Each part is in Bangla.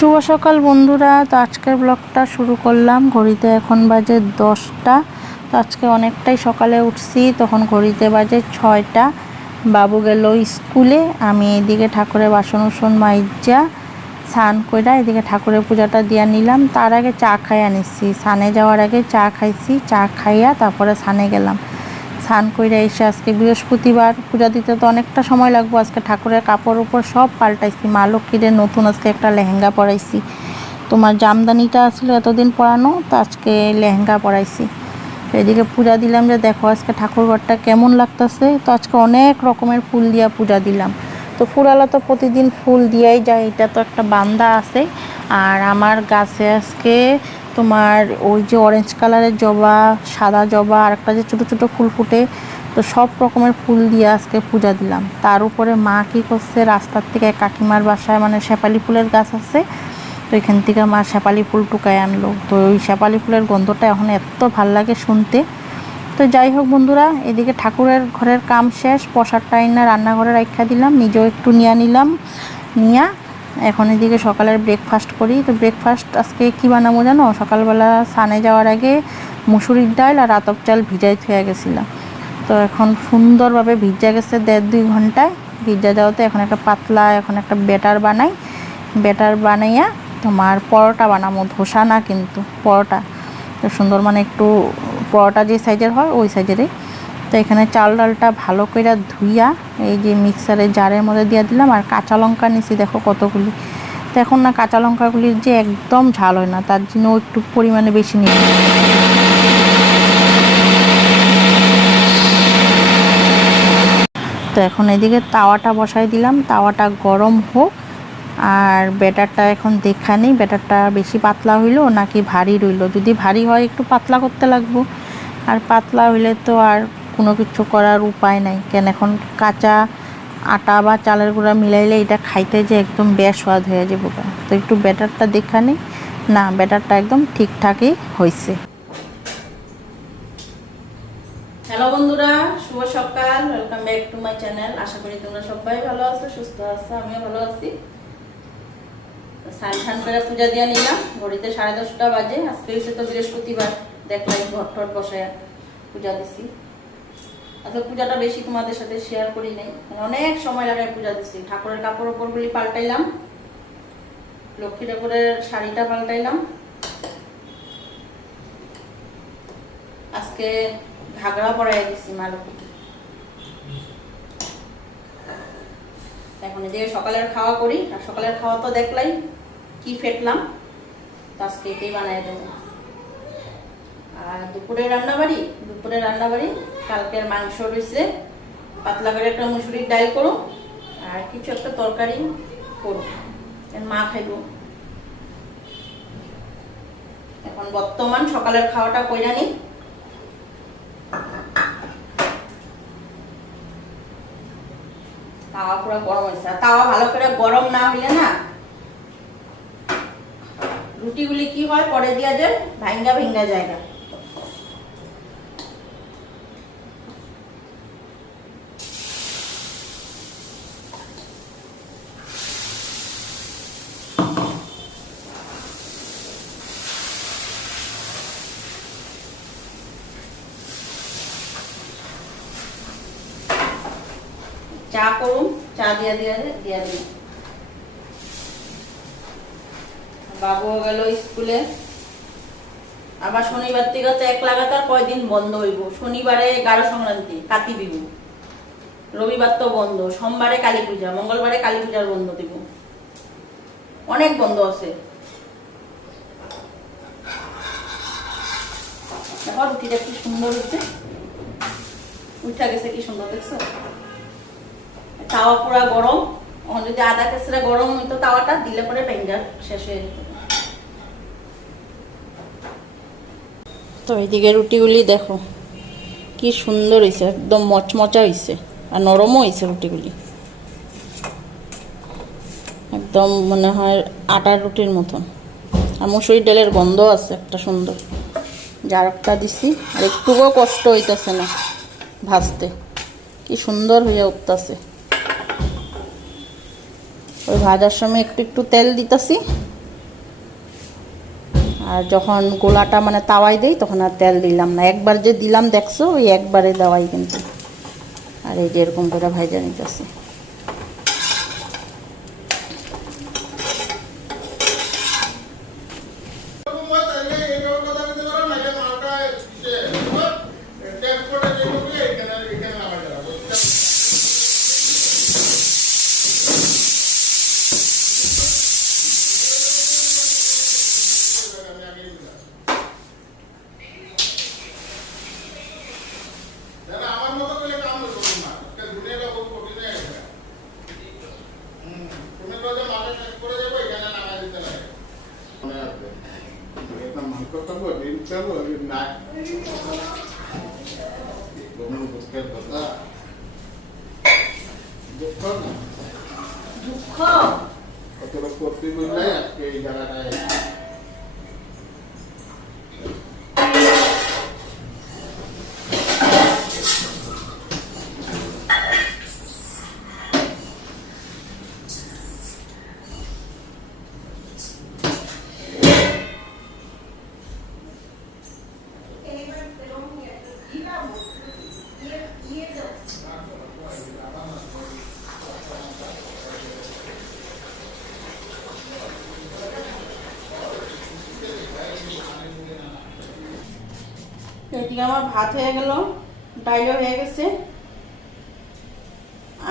শুভ সকাল বন্ধুরা। তো আজকের ব্লগটা শুরু করলাম। ঘড়িতে এখন বাজে দশটা। তো আজকে অনেকটাই সকালে উঠছি। তখন ঘড়িতে বাজে ছয়টা। বাবু গেল স্কুলে। আমি এদিকে ঠাকুরের বাসন উসন মাইজা, স্নান কইরা এদিকে ঠাকুরের পূজাটা দিয়া নিলাম। তার আগে চা খাই আনিছি। স্নানে যাওয়ার আগে চা খাইছি। চা খাইয়া তারপরে স্নানে গেলাম। স্নান কইরা এসে আজকে বৃহস্পতিবার, পূজা দিতে তো অনেকটা সময় লাগবো, আজকে ঠাকুরের কাপড় উপর সব পাল্টাইছি, মা লক্ষ্মীরে নতুন আজকে একটা লেহেঙ্গা পরাইছি। তোমার জামদানিটা আসলে এতদিন পরানো, তো আজকে লেহেঙ্গা পরাইছি। এদিকে পূজা দিলাম যে দেখো আজকে ঠাকুরঘরটা কেমন লাগতেছে, তো আজকে অনেক রকমের ফুল দিয়া পূজা দিলাম। তো ফুলালা তো প্রতিদিন ফুল দিয়াই যায়, এটা তো একটা বান্দা আছে। আর আমার গাছে আজকে তোমার ওই যে অরেঞ্জ কালারের জবা, সাদা জবা, আর একটা যে ছোটো ছোটো ফুল ফুটে, তো সব রকমের ফুল দিয়ে আজকে পূজা দিলাম। তার উপরে মা কী করছে, রাস্তার থেকে কাকিমার বাসায় মানে শেপালি ফুলের গাছ আছে, তো এখান থেকে মা শেপালি ফুল টুকায় আনলো। তো ওই শেপালি ফুলের গন্ধটা এখন এত ভালো লাগে শুনতে। তো যাই হোক বন্ধুরা, এদিকে ঠাকুরের ঘরের কাম শেষ প্রসাদটা এনে রান্নাঘরে রাখা দিলাম, নিজেও একটু নিয়ে নিলাম, নিয়া এখন এদিকে সকালের ব্রেকফাস্ট করি। তো ব্রেকফাস্ট আজকে কী বানাবো জানো? সকালবেলা সানে যাওয়ার আগে মুসুরির ডাল আর আতপ চাল ভিজাই থুয়ে গেছিলাম। তো এখন সুন্দরভাবে ভিজা গেছে দেড় দুই ঘন্টায়। ভিজা যাওয়াতে এখন একটা পাতলা, এখন একটা ব্যাটার বানাই। ব্যাটার বানাইয়া তোমার পরোটা বানাবো। ধোসা না কিন্তু পরোটা। তো সুন্দর মানে একটু পরোটা যে সাইজের হয়, ওই সাইজেরই তো এখানে চাল ডালটা ভালো করে ধুইয়া এই যে মিক্সারের জারের মধ্যে দিয়ে দিলাম আর কাঁচা লঙ্কা নিছি, দেখো কতগুলি। তো এখন না কাঁচা লঙ্কাগুলির যে একদম ঝাল হয় না, তার জন্য একটু পরিমাণে বেশি নিই তো এখন এদিকে তাওয়াটা বসাই দিলাম, তাওয়াটা গরম হোক। আর ব্যাটারটা এখন দেখা নেই, ব্যাটারটা বেশি পাতলা হইল নাকি ভারী রইল? যদি ভারী হয় একটু পাতলা করতে লাগবো। আর পাতলা হইলে তো আর কোনো কিছু করার উপায় নাই। কেন এখন কাঁচা আটা বা চালের গুঁড়া মিলাইলে এটা খাইতে যে একদম বেশ স্বাদ হয়ে যাব তো একটু ব্যাটারটা দেখা নেই। না, ব্যাটারটা একদম ঠিকঠাকই হয়েছে হ্যালো বন্ধুরা, শুভ সকাল। Welcome back to my channel আশা করি তোমরা সবাই ভালো আছো, সুস্থ আছো, আমিও ভালো আছি। স্নান ঠান করে পূজা দিয়ে নিলাম। ঘড়িতে সাড়ে দশটা বাজে। আজকে হচ্ছে তো বৃহস্পতিবার। দেখলাই ঘর টট বসায় পূজা দিছি। আসলে পূজাটা বেশি তোমাদের সাথে শেয়ার করি নাই। মানে অনেক সময় লাগায় পূজা দিছি। ঠাকুরের কাপড় ওপরগুলি পাল্টাইলাম। লক্ষ্মী ঠাকুরের শাড়িটা পাল্টাইলাম। আজকে ঘাগরা পরাই দিছি মা লক্ষ্মীকে এখন যে সকালের খাওয়া করি। আর সকালের খাওয়া তো দেখলাই, কি ফেটলাম। তো আজকে এটাই বানাই দেবো। আর দুপুরে রান্না বাড়ি দুপুরে রান্না বাড়ি কালকের মাংস রয়েছে। পাতলা করে একটা মুসুরির ডাল করো, আর কিছু একটা তরকারি করো। মা খাইব। এখন বর্তমান সকালের খাওয়াটা কইরা নিই। তাওয়া পুরো গরম হয়েছে তাওয়া ভালো করে গরম না হইলে না, রুটিগুলি কি হয় পরে দিয়া যায় ভাঙ্গা ভাঙ্গা জায়গা। চা করুন, চা দিয়া দিয়া দিয়া দিই বাবু গেল স্কুলে। আবার শনিবার থেকে তো এক লাগাতার কয়দিন বন্ধ হইব। শনিবারে এগারো সংক্রান্তি, কাতি বিহু। রবিবার তো বন্ধ, সোমবারে কালী পূজা, মঙ্গলবারে কালী পূজার বন্ধ দিব। অনেক বন্ধ আছে। দেখো রুটিটা কি সুন্দর হচ্ছে উঠা গেছে কি সুন্দর, দেখছ? তাওয়া পুরা গরম। যদি আধা কেসরে গরম হইতো তাওয়াটা দিলে পরে বেঙ্গার শেষ হয়ে যেত তো এইদিকে রুটিগুলি দেখো, কি সুন্দর হয়েছে একদম মচমচা হয়েছে আর নরমও হয়েছে রুটিগুলি। একদম মনে হয় আটার রুটির মতন। আর মুসুরি ডালের গন্ধ আছে একটা সুন্দর। জারকটা দিছি, আর একটুও কষ্ট হইতেছে না ভাজতে। কি সুন্দর হয়ে উঠতেছে। ওই ভাজার সময় একটু একটু তেল দিতেছি। আর যখন গোলাটা মানে তাওয়াই দেই, তখন আর তেল দিলাম না। একবার যে দিলাম, দেখছ? ওই একবারে দেওয়াই কিন্তু। আর এই যে এরকম করে ভাজা নিতেছি। এদিকে আমার ভাত হয়ে গেল, ডাইলও হয়ে গেছে।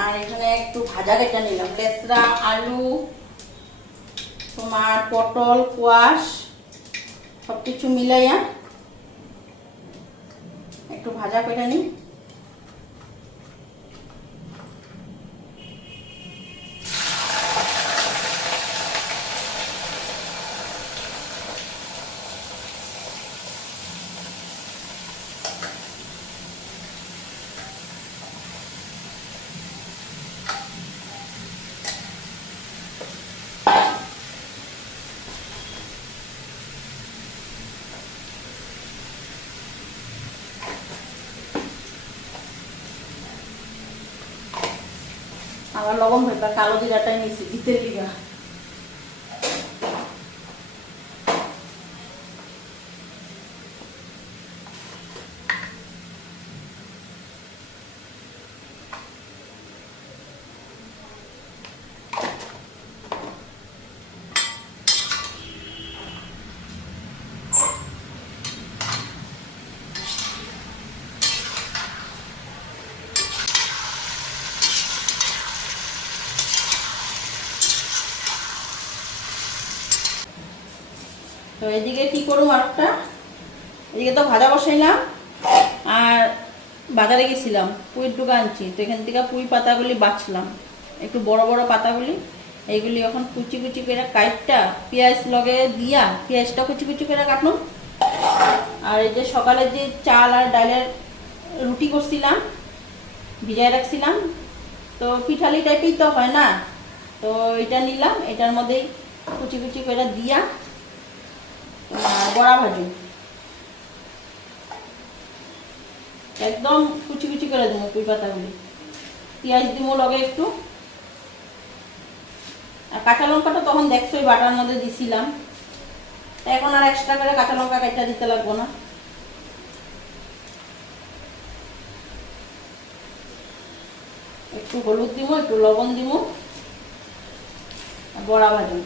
আর এখানে একটু ভাজা কেটে নিলাম, লেসরা, আলু, তোমার পটল, কোয়াশ সব কিছু মিলাইয়া একটু ভাজা করে নিই। লবণ ভেপা কালো জিরাটাই নিয়েছি ভিতের লিগা তো এদিকে কি করুম আরেকটা এদিকে তো ভাজা বসাইলাম, আর বাজারে গেছিলাম, পুঁইর ডুকা আনছি, তো এখান থেকে পুঁই পাতাগুলি বাছলাম। একটু বড় বড় পাতাগুলি, এইগুলি এখন কুচি কুচি করে কাইটটা পেঁয়াজ লগে দিয়া পেঁয়াজটা কুচি কুচি করে কাটলাম। আর এই যে সকালে যে চাল আর ডালের রুটি করছিলাম, ভিজায় রাখছিলাম, তো পিঠালি টাইপেই তো হয় না, তো এটা নিলাম, এটার মধ্যেই কুচি কুচি করে দিয়া বড়া ভাজি। একদম কুচি কুচি করে দেবো পুঁই পাতাগুলি। পেঁয়াজ দিব লগে একটু। আর কাঁচা লঙ্কাটা তখন দেখছ, ওই বাটার মধ্যে দিছিলাম। এখন আর এক্সট্রা করে কাঁচা লঙ্কা কাটটা দিতে লাগবো না। একটু হলুদ দিব, একটু লবণ দিব। বড়া ভাজি।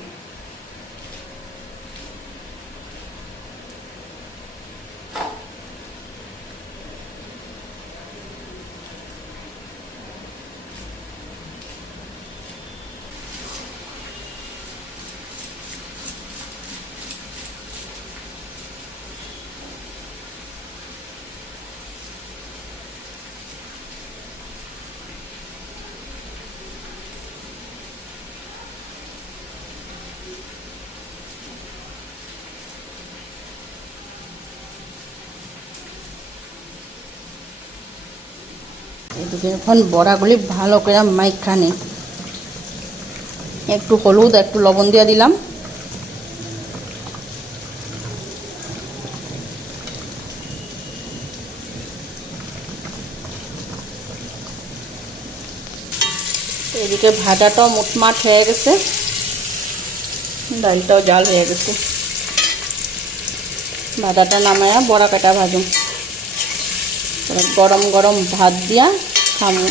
এখন বড়াগুলি ভালো করে মাইখানে একটু হলুদ, একটু লবণ দিয়ে দিলাম। এদিকে ভাজাটাও মোটমাট হয়ে গেছে। ডালটাও জাল হয়ে গেছে। ভাজাটা নামায়া বড়া কাটা তারপরে গরম গরম ভাত দিয়া খামু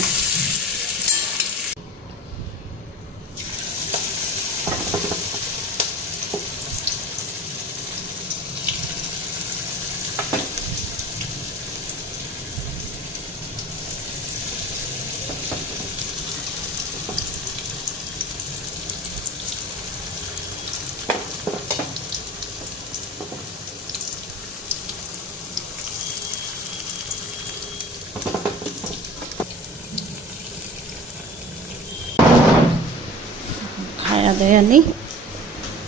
খায়া দেয়া নি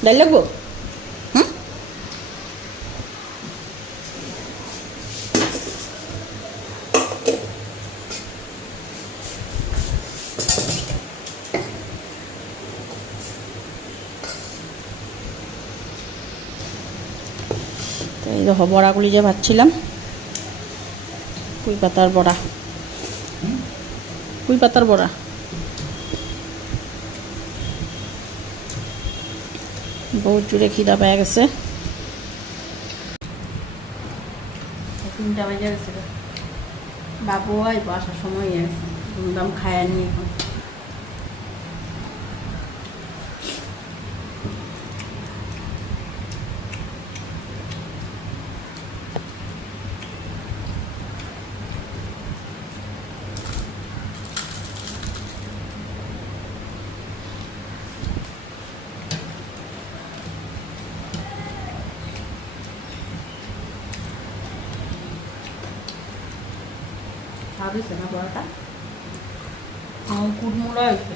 ডাল লাগবো হুম তো এই দেখো বড়াগুলি যে ভাজছিলাম পুঁই পাতার বড়া। পুঁই পাতার বড়া। বহুত জোরে খিদা পেয়ে গেছে। গেছে বাবু আইব আসার সময় ধুমধাম খায় নি এখন। ভাবিছে না বড়াটা আমার কুড়মুড়া হয়েছে